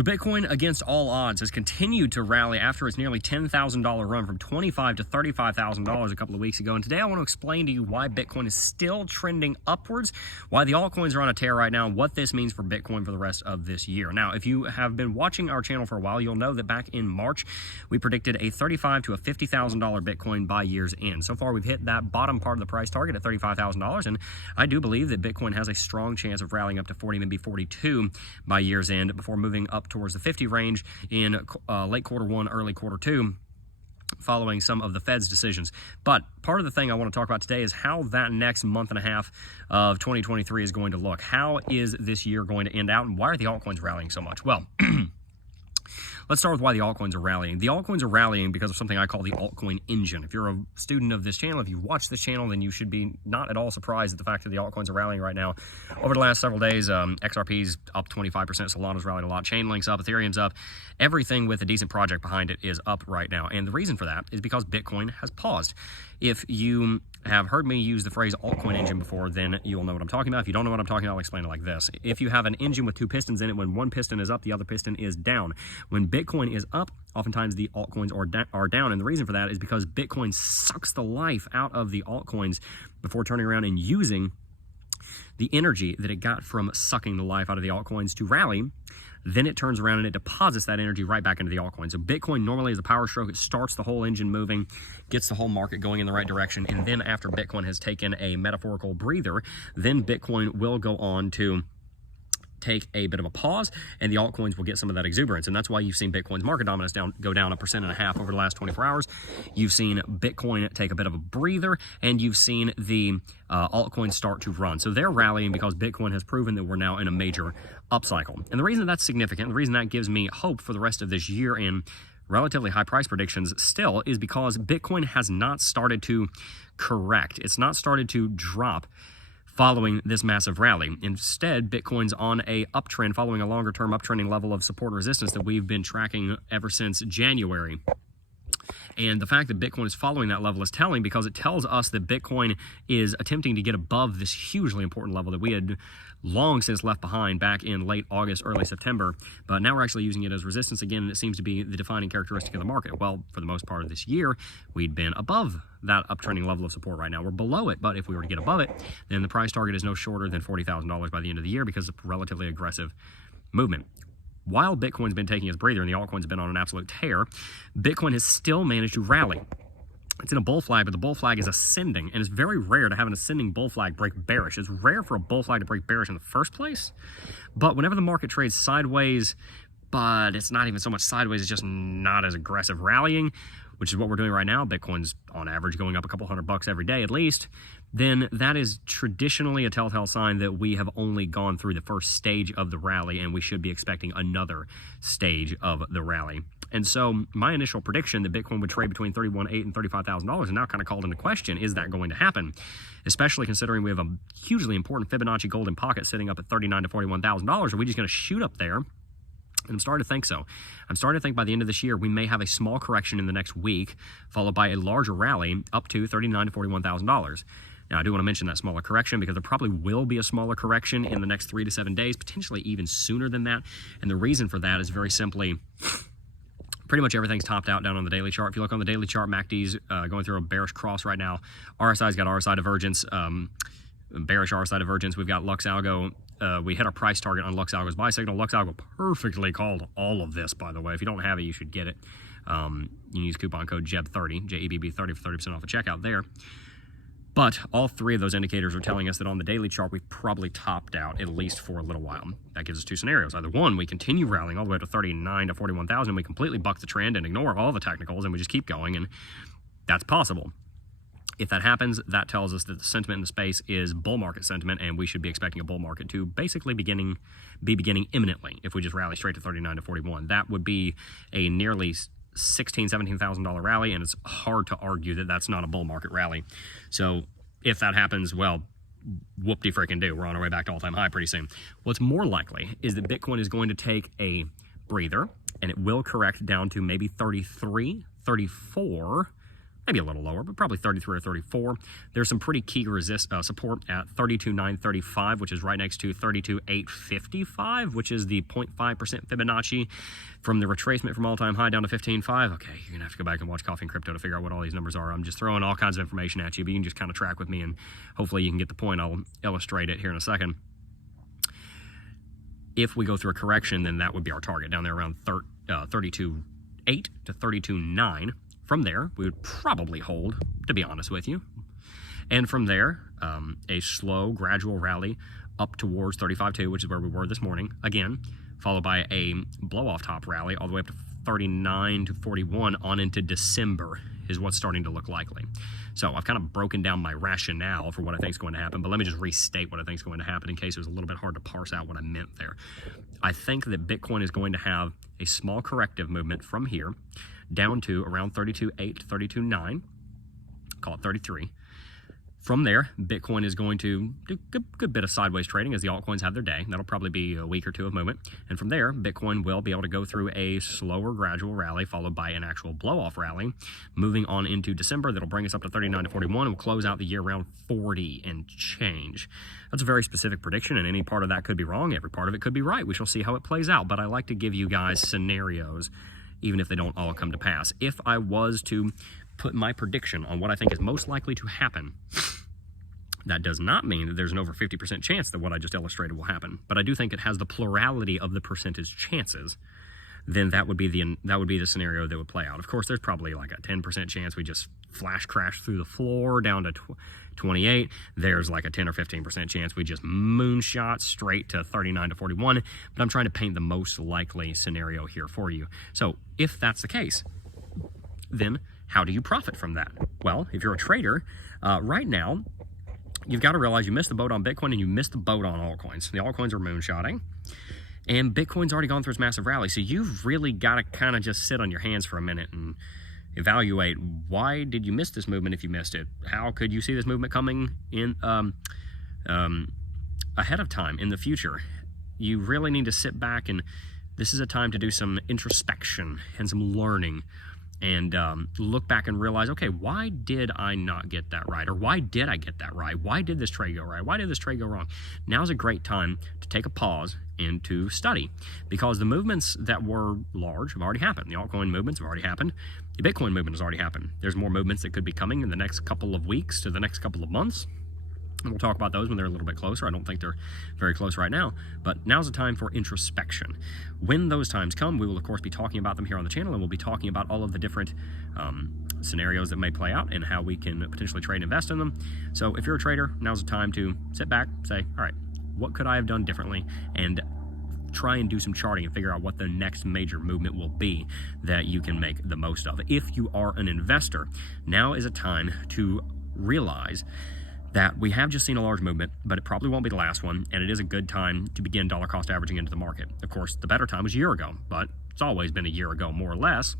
So Bitcoin, against all odds, has continued to rally after its nearly $10,000 run from $25,000 to $35,000 a couple of weeks ago. And today I want to explain to you why Bitcoin is still trending upwards, why the altcoins are on a tear right now, and what this means for Bitcoin for the rest of this year. Now, if you have been watching our channel for a while, you'll know that back in March, we predicted a $35,000 to a $50,000 Bitcoin by year's end. So far, we've hit that bottom part of the price target at $35,000, and I do believe that Bitcoin has a strong chance of rallying up to 40, maybe 42 by year's end before moving up towards the 50 range in late quarter one, early quarter two, following some of the Fed's decisions. But part of the thing I want to talk about today is how that next month and a half of 2023 is going to look. How is this year going to end out, and why are the altcoins rallying so much? Well, let's start with why the altcoins are rallying. The altcoins are rallying because of something I call the altcoin engine. If you're a student of this channel, if you've watched this channel, then you should be not at all surprised at the fact that the altcoins are rallying right now. Over the last several days, XRP's up 25%, Solana's rallied a lot, Chainlink's up, Ethereum's up. Everything with a decent project behind it is up right now. And the reason for that is because Bitcoin has paused. If you have heard me use the phrase altcoin engine before, then you'll know what I'm talking about. If you don't know what I'm talking about, I'll explain it like this. If you have an engine with two pistons in it, when one piston is up, the other piston is down. When Bitcoin is up, oftentimes the altcoins are down. And the reason for that is because Bitcoin sucks the life out of the altcoins before turning around and using the energy that it got from sucking the life out of the altcoins to rally. Then it turns around and it deposits that energy right back into the altcoin. So Bitcoin normally is a power stroke. It starts the whole engine moving, gets the whole market going in the right direction. And then after Bitcoin has taken a metaphorical breather, then Bitcoin will go on to take a bit of a pause, and the altcoins will get some of that exuberance. And that's why you've seen Bitcoin's market dominance go down 1.5% over the last 24 hours. You've seen Bitcoin take a bit of a breather, and you've seen the altcoins start to run. So they're rallying because Bitcoin has proven that we're now in a major upcycle. And the reason that's significant, the reason that gives me hope for the rest of this year in relatively high price predictions still, is because Bitcoin has not started to correct. It's not started to drop following this massive rally. Instead, Bitcoin's on a uptrend, following a longer-term uptrending level of support and resistance that we've been tracking ever since January. And the fact that Bitcoin is following that level is telling, because it tells us that Bitcoin is attempting to get above this hugely important level that we had long since left behind back in late August, early September. But now we're actually using it as resistance again, and it seems to be the defining characteristic of the market. Well, for the most part of this year, we'd been above that uptrending level of support. Right now we're below it, but if we were to get above it, then the price target is no shorter than $40,000 by the end of the year, because it's a relatively aggressive movement. While Bitcoin's been taking its breather and the altcoins have been on an absolute tear, Bitcoin has still managed to rally. It's in a bull flag, but the bull flag is ascending, and it's very rare to have an ascending bull flag break bearish. It's rare for a bull flag to break bearish in the first place, but whenever the market trades sideways, but it's not even so much sideways, it's just not as aggressive rallying, which is what we're doing right now. Bitcoin's on average going up a couple $100 every day at least, then that is traditionally a telltale sign that we have only gone through the first stage of the rally, and we should be expecting another stage of the rally. And so my initial prediction that Bitcoin would trade between $31,800 and $35,000 is now kind of called into question. Is that going to happen? Especially considering we have a hugely important Fibonacci golden pocket sitting up at $39,000 to $41,000. Are we just going to shoot up there? And I'm starting to think so. I'm starting to think by the end of this year, we may have a small correction in the next week, followed by a larger rally up to $39,000 to $41,000. Now, I do want to mention that smaller correction because there probably will be a smaller correction in the next 3 to 7 days, potentially even sooner than that. And the reason for that is very simply, pretty much everything's topped out down on the daily chart. If you look on the daily chart, MACD's going through a bearish cross right now. RSI's got RSI divergence, bearish RSI divergence. We've got Lux Algo. We hit our price target on Lux Algo's buy signal. Lux Algo perfectly called all of this, by the way. If you don't have it, you should get it. You can use coupon code JEB30, JEBB30 for 30% off the checkout there. But all three of those indicators are telling us that on the daily chart, we've probably topped out, at least for a little while. That gives us two scenarios. Either one, we continue rallying all the way to 39 to 41,000. We completely buck the trend and ignore all the technicals, and we just keep going, and that's possible. If that happens, that tells us that the sentiment in the space is bull market sentiment, and we should be expecting a bull market to basically be beginning imminently if we just rally straight to 39 to 41. That would be a nearly $16,000, $17,000 rally, and it's hard to argue that that's not a bull market rally. So if that happens, well, whoop-de-frickin-do. We're on our way back to all-time high pretty soon. What's more likely is that Bitcoin is going to take a breather, and it will correct down to maybe 33, 34 maybe a little lower, but probably 33 or 34. There's some pretty key support at 32,935, which is right next to 32,855, which is the 0.5% Fibonacci from the retracement from all-time high down to 15.5. Okay, you're gonna have to go back and watch Coffee and Crypto to figure out what all these numbers are. I'm just throwing all kinds of information at you, but you can just kind of track with me, and hopefully you can get the point. I'll illustrate it here in a second. If we go through a correction, then that would be our target down there around 32.8 to 32.9. From there, we would probably hold, to be honest with you. And from there, a slow, gradual rally up towards 35.2, which is where we were this morning. Again, followed by a blow-off top rally all the way up to 39 to 41 on into December is what's starting to look likely. So I've kind of broken down my rationale for what I think is going to happen, but let me just restate what I think is going to happen in case it was a little bit hard to parse out what I meant there. I think that Bitcoin is going to have a small corrective movement from here down to around 32.8 to 32.9, call it 33. From there, Bitcoin is going to do a good bit of sideways trading as the altcoins have their day. That'll probably be a week or two of movement. And from there, Bitcoin will be able to go through a slower gradual rally followed by an actual blow-off rally, moving on into December. That'll bring us up to 39 to 41 and we'll close out the year around 40 and change. That's a very specific prediction, and any part of that could be wrong. Every part of it could be right. We shall see how it plays out. But I like to give you guys scenarios, even if they don't all come to pass. If I was to put my prediction on what I think is most likely to happen, that does not mean that there's an over 50% chance that what I just illustrated will happen. But I do think it has the plurality of the percentage chances. Then that would be the scenario that would play out. Of course, there's probably like a 10% chance we just flash crash through the floor down to 28. There's like a 10 or 15% chance we just moonshot straight to 39 to 41. But I'm trying to paint the most likely scenario here for you. So if that's the case, then how do you profit from that? Well, if you're a trader, right now, you've got to realize you missed the boat on Bitcoin and you missed the boat on altcoins. The altcoins are moonshotting, and Bitcoin's already gone through its massive rally. So you've really got to kind of just sit on your hands for a minute and evaluate, why did you miss this movement if you missed it? How could you see this movement coming in ahead of time in the future? You really need to sit back, and this is a time to do some introspection and some learning. And look back and realize, okay, why did I not get that right? Or why did I get that right? Why did this trade go right? Why did this trade go wrong? Now's a great time to take a pause and to study, because the movements that were large have already happened. The altcoin movements have already happened. The Bitcoin movement has already happened. There's more movements that could be coming in the next couple of weeks to the next couple of months. And we'll talk about those when they're a little bit closer. I don't think they're very close right now, but now's the time for introspection. When those times come, we will of course be talking about them here on the channel, and we'll be talking about all of the different scenarios that may play out and how we can potentially trade and invest in them. So if you're a trader, now's the time to sit back, say, all right, what could I have done differently? And try and do some charting and figure out what the next major movement will be that you can make the most of. If you are an investor, now is a time to realize that we have just seen a large movement, but it probably won't be the last one, and it is a good time to begin dollar cost averaging into the market. Of course, the better time was a year ago, but it's always been a year ago, more or less.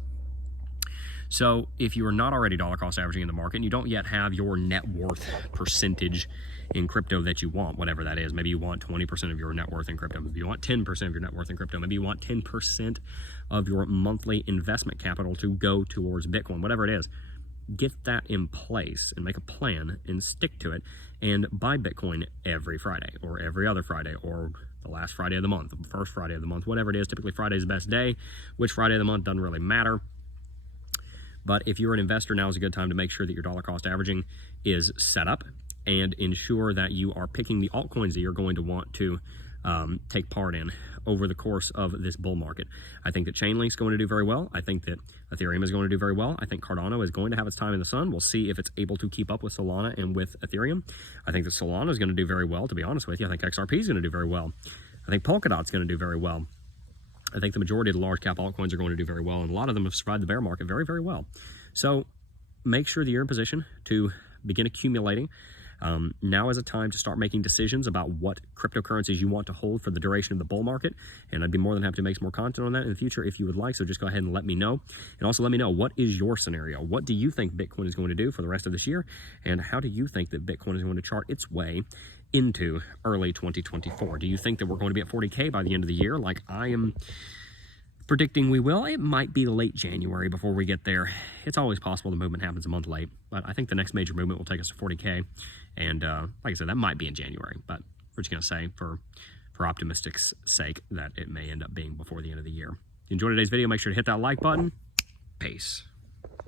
So if you are not already dollar cost averaging in the market and you don't yet have your net worth percentage in crypto that you want, whatever that is, maybe you want 20% of your net worth in crypto, maybe you want 10% of your net worth in crypto, maybe you want 10% of your monthly investment capital to go towards Bitcoin, whatever it is. Get that in place and make a plan and stick to it, and buy Bitcoin every Friday or every other Friday or the last Friday of the month, the first Friday of the month, whatever it is. Typically Friday is the best day. Which Friday of the month doesn't really matter. But if you're an investor, now is a good time to make sure that your dollar cost averaging is set up and ensure that you are picking the altcoins that you're going to want to take part in over the course of this bull market. I think that Chainlink is going to do very well. I think that Ethereum is going to do very well. I think Cardano is going to have its time in the sun. We'll see if it's able to keep up with Solana and with Ethereum. I think that Solana is going to do very well, to be honest with you. I think XRP is going to do very well. I think Polkadot is going to do very well. I think the majority of the large cap altcoins are going to do very well, and a lot of them have survived the bear market very, very well. So make sure that you're in position to begin accumulating. Now is a time to start making decisions about what cryptocurrencies you want to hold for the duration of the bull market, and I'd be more than happy to make some more content on that in the future if you would like. So just go ahead and let me know, and also let me know, what is your scenario? What do you think Bitcoin is going to do for the rest of this year, and how do you think that Bitcoin is going to chart its way into early 2024? Do you think that we're going to be at 40K by the end of the year, like I am predicting we will. It might be late January before we get there. It's always possible the movement happens a month late, but I think the next major movement will take us to 40K. And like I said, that might be in January, but we're just going to say for optimistic's sake that it may end up being before the end of the year. If you enjoyed today's video, make sure to hit that like button. Peace.